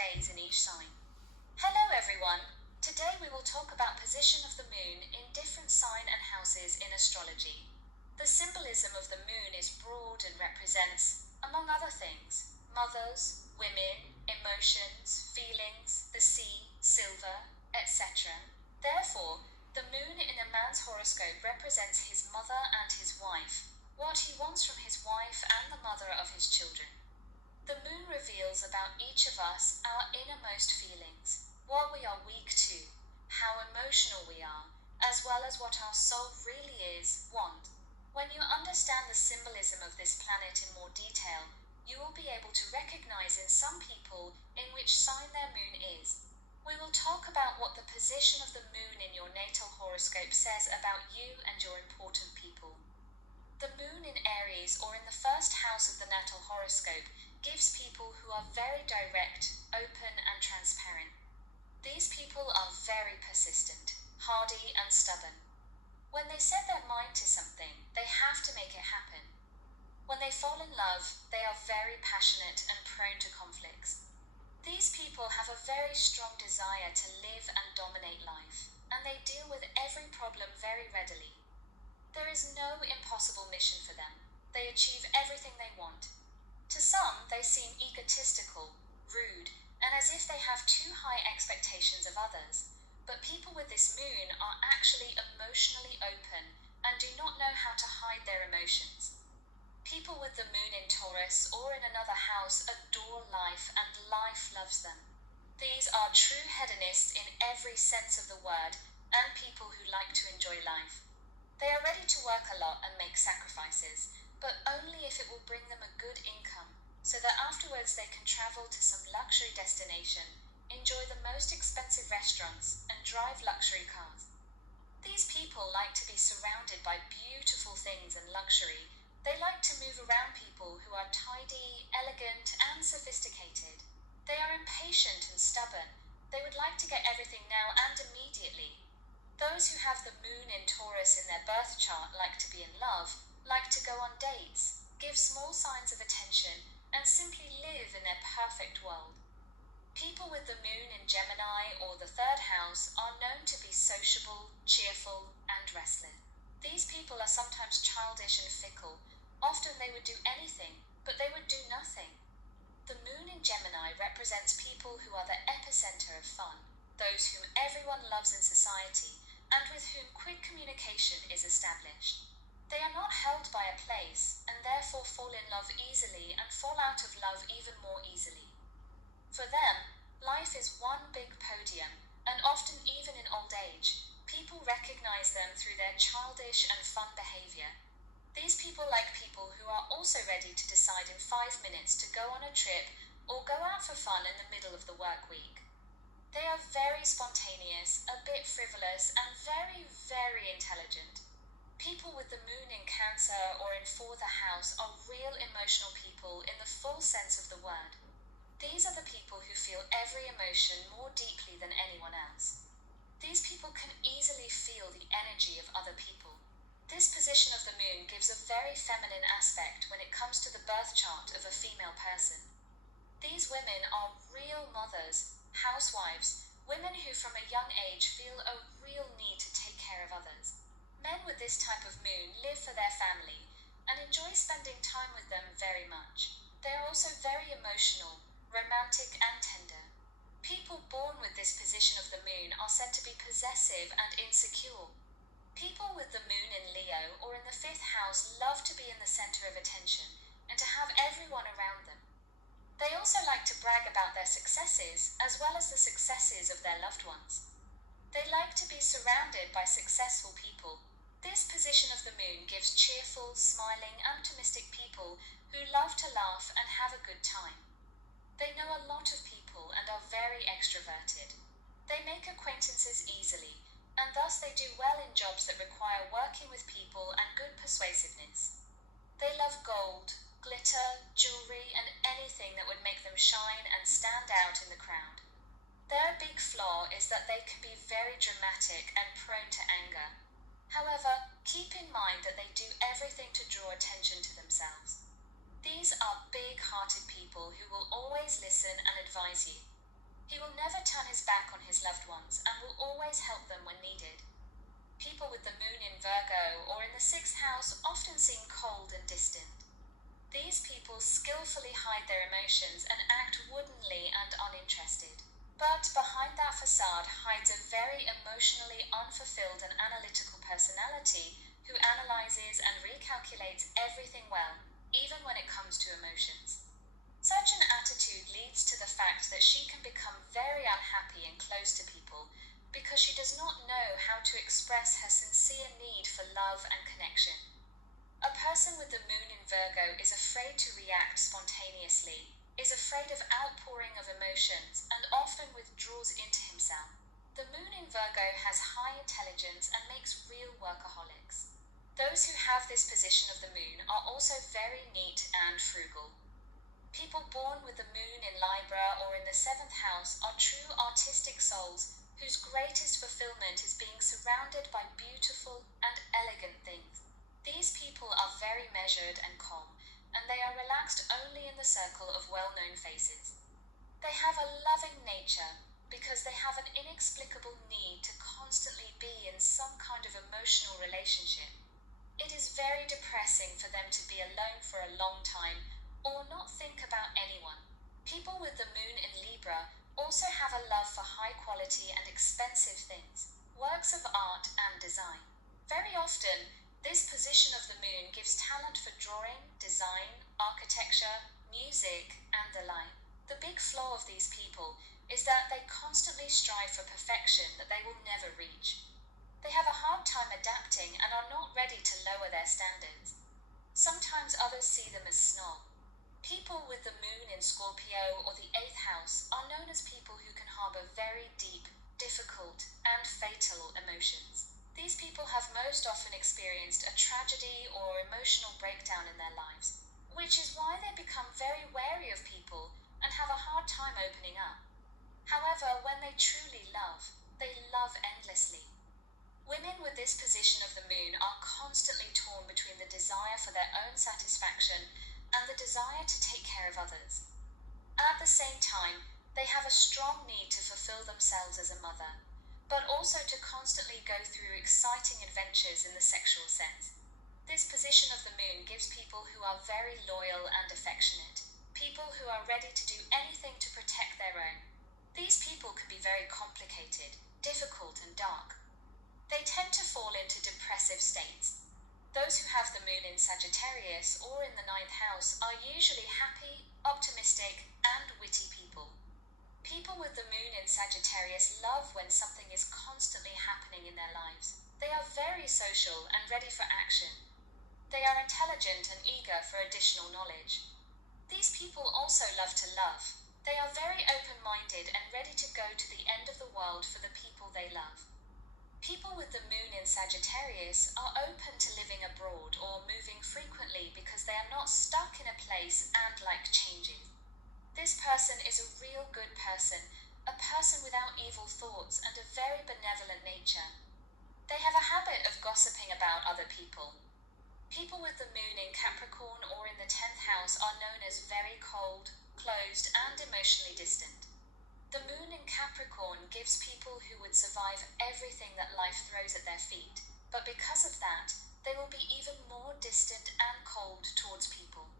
days in each sign. Hello everyone! Today we will talk about position of the moon in different sign and houses in astrology. The symbolism of the moon is broad and represents, among other things, mothers, women, emotions, feelings, the sea, silver, etc. Therefore, the moon in a man's horoscope represents his mother and his wife, what he wants from his wife and the mother of his children. The moon reveals about each of us our innermost feelings, what we are weak to, how emotional we are, as well as what our soul really is, want. When you understand the symbolism of this planet in more detail, you will be able to recognize in some people in which sign their moon is. We will talk about what the position of the moon in your natal horoscope says about you and your important people. The moon in Aries or in the first house of the natal horoscope gives people who are very direct, open and transparent. These people are very persistent, hardy and stubborn. When they set their mind to something, they have to make it happen. When they fall in love, they are very passionate and prone to conflicts. These people have a very strong desire to live and dominate life, and they deal with every problem very readily. There is no impossible mission for them. They achieve everything they want. To some, they seem egotistical, rude, and as if they have too high expectations of others. But people with this moon are actually emotionally open and do not know how to hide their emotions. People with the moon in Taurus or in another house adore life and life loves them. These are true hedonists in every sense of the word and people who like to enjoy life. They are ready to work a lot and make sacrifices, but only if it will bring them a good income, so that afterwards they can travel to some luxury destination, enjoy the most expensive restaurants, and drive luxury cars. These people like to be surrounded by beautiful things and luxury. They like to move around people who are tidy, elegant, and sophisticated. They are impatient and stubborn. They would like to get everything now and immediately. Those who have the moon in Taurus in their birth chart like to be in love, like to go on dates, give small signs of attention, and simply live in their perfect world. People with the moon in Gemini or the third house are known to be sociable, cheerful, and restless. These people are sometimes childish and fickle. Often they would do anything, but they would do nothing. The moon in Gemini represents people who are the epicenter of fun, those whom everyone loves in society, and with whom quick communication is established. They are not held by a place, and therefore fall in love easily and fall out of love even more easily. For them, life is one big podium, and often even in old age, people recognize them through their childish and fun behavior. These people like people who are also ready to decide in 5 minutes to go on a trip or go out for fun in the middle of the work week. They are very spontaneous, a bit frivolous, and very, very intelligent. People with the moon in Cancer or in fourth house are real emotional people in the full sense of the word. These are the people who feel every emotion more deeply than anyone else. These people can easily feel the energy of other people. This position of the moon gives a very feminine aspect when it comes to the birth chart of a female person. These women are real mothers, housewives, women who from a young age feel a real need to take care of others. Men with this type of moon live for their family and enjoy spending time with them very much. They are also very emotional, romantic and tender. People born with this position of the moon are said to be possessive and insecure. People with the moon in Leo or in the fifth house love to be in the center of attention and to have everyone around them. They also like to brag about their successes as well as the successes of their loved ones. They like to be surrounded by successful people. This position of the moon gives cheerful, smiling, optimistic people who love to laugh and have a good time. They know a lot of people and are very extroverted. They make acquaintances easily, and thus they do well in jobs that require working with people and good persuasiveness. They love gold, glitter, jewelry, and anything that would make them shine and stand out in the crowd. Their big flaw is that they can be very dramatic and prone to anger. However, keep in mind that they do everything to draw attention to themselves. These are big-hearted people who will always listen and advise you. He will never turn his back on his loved ones and will always help them when needed. People with the moon in Virgo or in the sixth house often seem cold and distant. These people skillfully hide their emotions and act woodenly and uninterested. But behind that facade hides a very emotionally unfulfilled and analytical personality who analyzes and recalculates everything well, even when it comes to emotions. Such an attitude leads to the fact that she can become very unhappy and close to people because she does not know how to express her sincere need for love and connection. A person with the moon in Virgo is afraid to react spontaneously, is afraid of outpouring of emotions, and often withdraws into himself. The moon in Virgo has high intelligence and makes real workaholics. Those who have this position of the moon are also very neat and frugal. People born with the moon in Libra or in the seventh house are true artistic souls whose greatest fulfillment is being surrounded by beautiful and elegant things. These people are very measured and calm, and they are relaxed only in the circle of well-known faces. They have a loving nature because they have an inexplicable need to constantly be in some kind of emotional relationship. It is very depressing for them to be alone for a long time or not think about anyone. People with the moon in Libra also have a love for high quality and expensive things, works of art and design. Very often, this position of the moon gives talent for drawing, design, architecture, music, and the like. The big flaw of these people is that they constantly strive for perfection that they will never reach. They have a hard time adapting and are not ready to lower their standards. Sometimes others see them as snob. People with the moon in Scorpio or the eighth house are known as people who can harbor very deep, difficult, and fatal emotions. These people have most often experienced a tragedy or emotional breakdown in their lives, which is why they become very wary of people and have a hard time opening up. However, when they truly love, they love endlessly. Women with this position of the moon are constantly torn between the desire for their own satisfaction and the desire to take care of others. At the same time, they have a strong need to fulfill themselves as a mother, but also to constantly go through exciting adventures in the sexual sense. This position of the moon gives people who are very loyal and affectionate, people who are ready to do anything to protect their own. These people can be very complicated, difficult, and dark. They tend to fall into depressive states. Those who have the moon in Sagittarius or in the ninth house are usually happy, optimistic, and witty people. People with the moon in Sagittarius love when something is constantly happening in their lives. They are very social and ready for action. They are intelligent and eager for additional knowledge. These people also love to love. They are very open-minded and ready to go to the end of the world for the people they love. People with the moon in Sagittarius are open to living abroad or moving frequently because they are not stuck in a place and like changes. This person is a real good person, a person without evil thoughts and a very benevolent nature. They have a habit of gossiping about other people. People with the moon in Capricorn or in the 10th house are known as very cold, closed, and emotionally distant. The moon in Capricorn gives people who would survive everything that life throws at their feet, but because of that, they will be even more distant and cold towards people.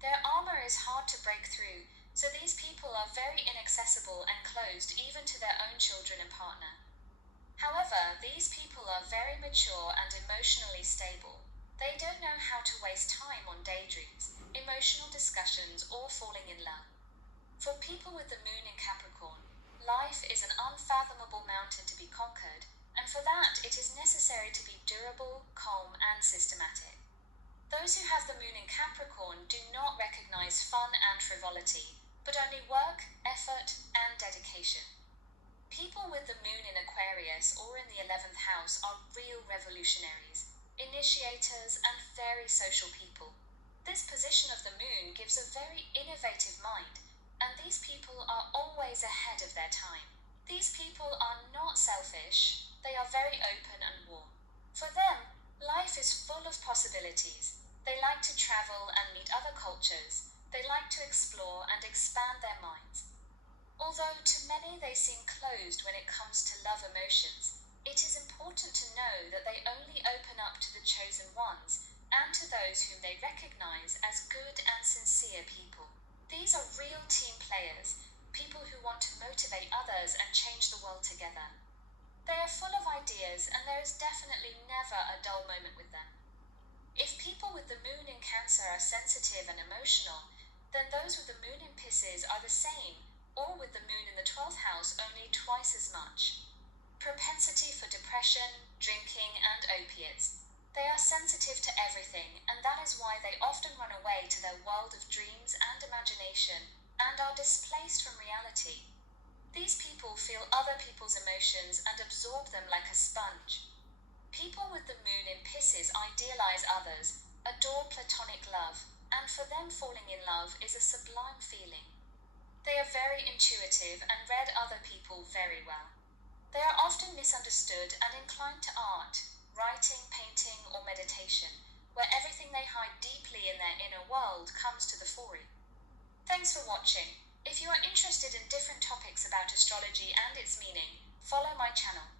Their armor is hard to break through, so these people are very inaccessible and closed even to their own children and partner. However, these people are very mature and emotionally stable. They don't know how to waste time on daydreams, emotional discussions, or falling in love. For people with the moon in Capricorn, life is an unfathomable mountain to be conquered, and for that it is necessary to be durable, calm, and systematic. Those who have the moon in Capricorn do not recognize fun and frivolity, but only work, effort, and dedication. People with the moon in Aquarius or in the 11th house are real revolutionaries, initiators, and very social people. This position of the moon gives a very innovative mind, and these people are always ahead of their time. These people are not selfish, they are very open and warm. For them, life is full of possibilities. They like to travel and meet other cultures. They like to explore and expand their minds. Although to many they seem closed when it comes to love emotions, it is important to know that they only open up to the chosen ones and to those whom they recognize as good and sincere people. These are real team players, people who want to motivate others and change the world together. They are full of ideas, and there is definitely never a dull moment with them. If people with the moon in Cancer are sensitive and emotional, then those with the moon in Pisces are the same, or with the moon in the 12th house only twice as much. Propensity for depression, drinking, and opiates. They are sensitive to everything, and that is why they often run away to their world of dreams and imagination and are displaced from reality. These people feel other people's emotions and absorb them like a sponge. People with the moon in Pisces idealize others, adore platonic love, and for them falling in love is a sublime feeling. They are very intuitive and read other people very well. They are often misunderstood and inclined to art, writing, painting, or meditation, where everything they hide deeply in their inner world comes to the fore. Thanks for watching. If you are interested in different topics about astrology and its meaning, follow my channel.